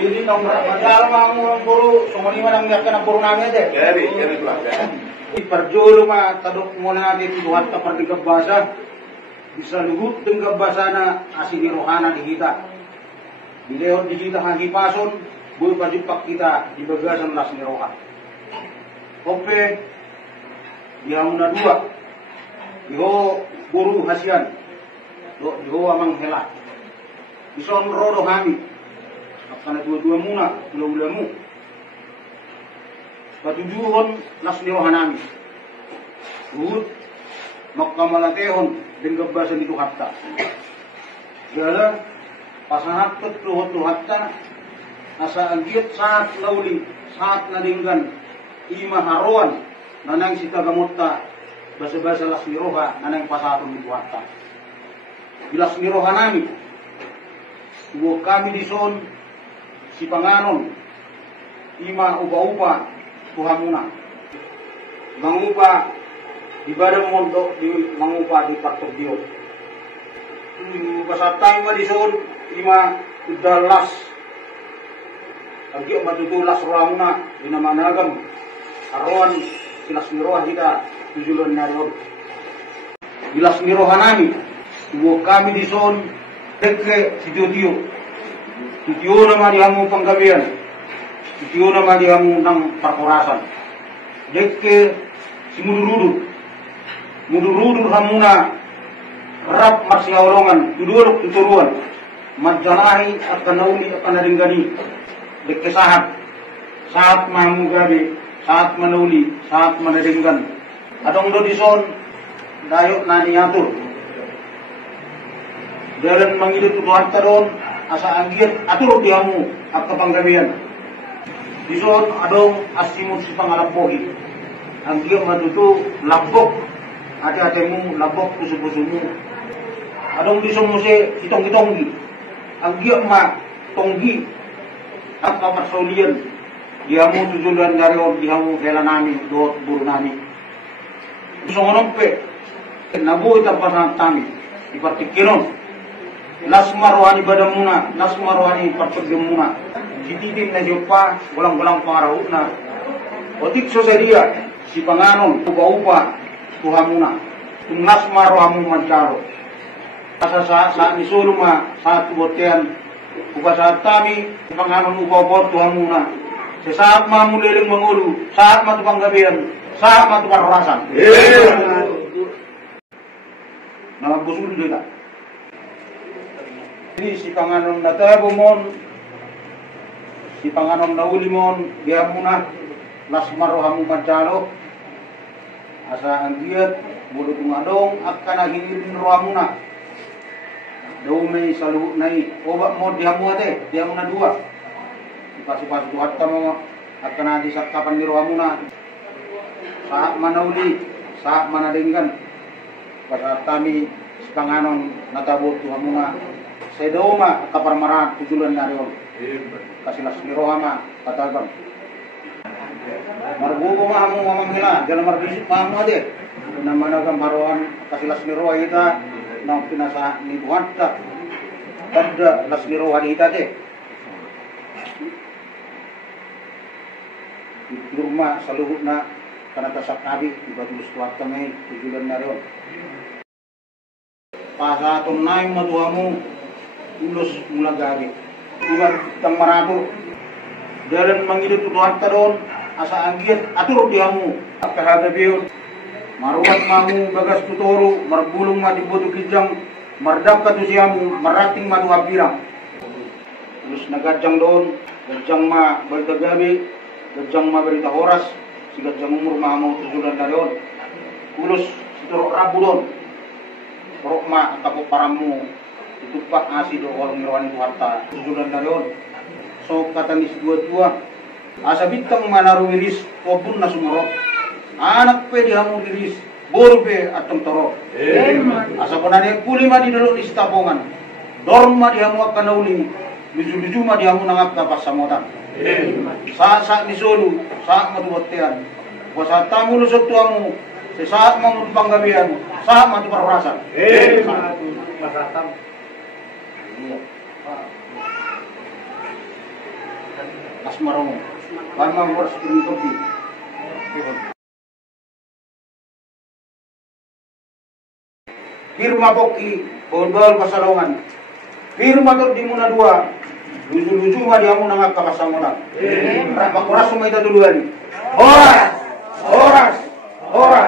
Jadi nong madal mang puru sumuni manang yakan puru nami aja. Jadi pulang ya. Perjuru mah taduk mona di tuhan seperti kebasa bisa luhut dengan kebasana asini rohana di kita. Bileo di kita hagi pasun bui pajupak kita di bagasan lasni roha. Ope dia muna dua. Iho guru hasian. Iho amang helat. Ison rodo kami. Karena dua-dua muna, mula-mulamu. Patujuhon lasni rohanami. Ruhut makamalatehon dengan bahasan itu hatta. Jala pasangat tuh hatta asa angiat saat lauli saat nadinggan ima haruan nanang sita gamutta basa-basa lasni roha nanang pasatun itu hatta. Lasni rohanami. Dua kami dison si panganon ima upa-upa tuhamuna mangupa di badan mondok di mangupa di partok dio pasatay ma dison ima udalas agyo matutulas rohamuna dinamanagam aron silas miroha kita tujulan narion bilas mirohanami tuwo kami dison deke si dio Titiyo nama dihamu penggabian, titiyo nama dihamu nang perkorasan. Dekke si mudurudu hamuna rap masih awalongan, tuturuan, majalahi akan nauli akan naringgani. Dekke saat mahamu gabi, saat manauli, saat manaringgan. Adong dodison, dayok nani atur. Jalan mangidut tutuhan taron. Asa anggir atur diamu at kapanggabian. Dison adong asimut si pangalapohi. Anggir matutu labok. Ate-atemu labok puso-pusomu. Adong dison mo si kitong-kitonggi. Anggir ma tonggi. At kaparsolian. Diamu tujulan darion diamu hela nami. Doot buru nami. Dison ngonompe. Nabuhi tapasang tami. Ipartikinon. Lasma rohani badamuna, lasma rohani perpegemuna. Dititin na siapa, gulang-gulang pangarahut na. Otik sosaria, si panganon, upa-upa, tuhamuna. Tung lasma rohamu mancaro. Saat nisuluma, saat botean, upa saat kami, panganon upa-upa tuhamuna. Saat mamuliling mangulu, saat matupanggabian, saat matuparrasan. Nama busul juga. Ini si panganon natabumon, si panganon naulimon, diamuna, lasmar rohamu mancalo, asa anggiat, bulu tungadong, akan ahirin rohamuna. Daumay saluhut nai, obak mo diamu ate, diamuna dua. Ipasi-pasi tuhat mo, akan adi sakapan ni rohamuna. Saat manauli, saat manadinggan, pada kami si panganon natabut tuhamuna. Sedoma kaparmaran tujulan narion. Kasilas mirohama katagam. Marbuko mahamu mamangila, jalan marbisip mahamu ade. Namanagam haroan kasilas miroha ita nang pinasa ni buhatta. Tanda las miroha ita de. Di rumah saluhutna karena tasak nabi ibadulus tuatta may tujulan narion. Pasatun naim matuhamu ulus mula gari. Ubat tang marato. Jalan mangidut tutuhan taron. Asa anggir atur diamu. Kahagabiyon. Maruat mamu bagas tutoro. Marbulong matiboto kijang. Mardak katusiamu. Marating maduhabirang. Ulus nagajang doon. Gajang ma balita gabi. Gajang ma balita horas. Si gajang umur mamu tujulan daron. Ulus siturok rabu doon. Rok ma kapok paramu. Itu pak ngasih doa ngirwani harta tujuan darion. So katanis dua-dua asa bintang manaru wiris wabun nasumaro. Anak pe dihamu wiris borbe atong toro. Asa panane kulima di dulu istapongan. Dorma dihamu akan nauli. Luju-luju ma dihamu nangaka pasamotan. Saat nisolu, saat matubotean. Saat tamu lusot tuamu, saat mangut panggabian, saat matu perwarasan. Kasmaromo. Karma harus berikutnya. Firma Poki, bol-bol pasalongan. Firma tur di muna dua. Lucu-lucu mah dia mau nangak ke pasangan. Rapak koras semua itu duluan. Horas, horas, horas.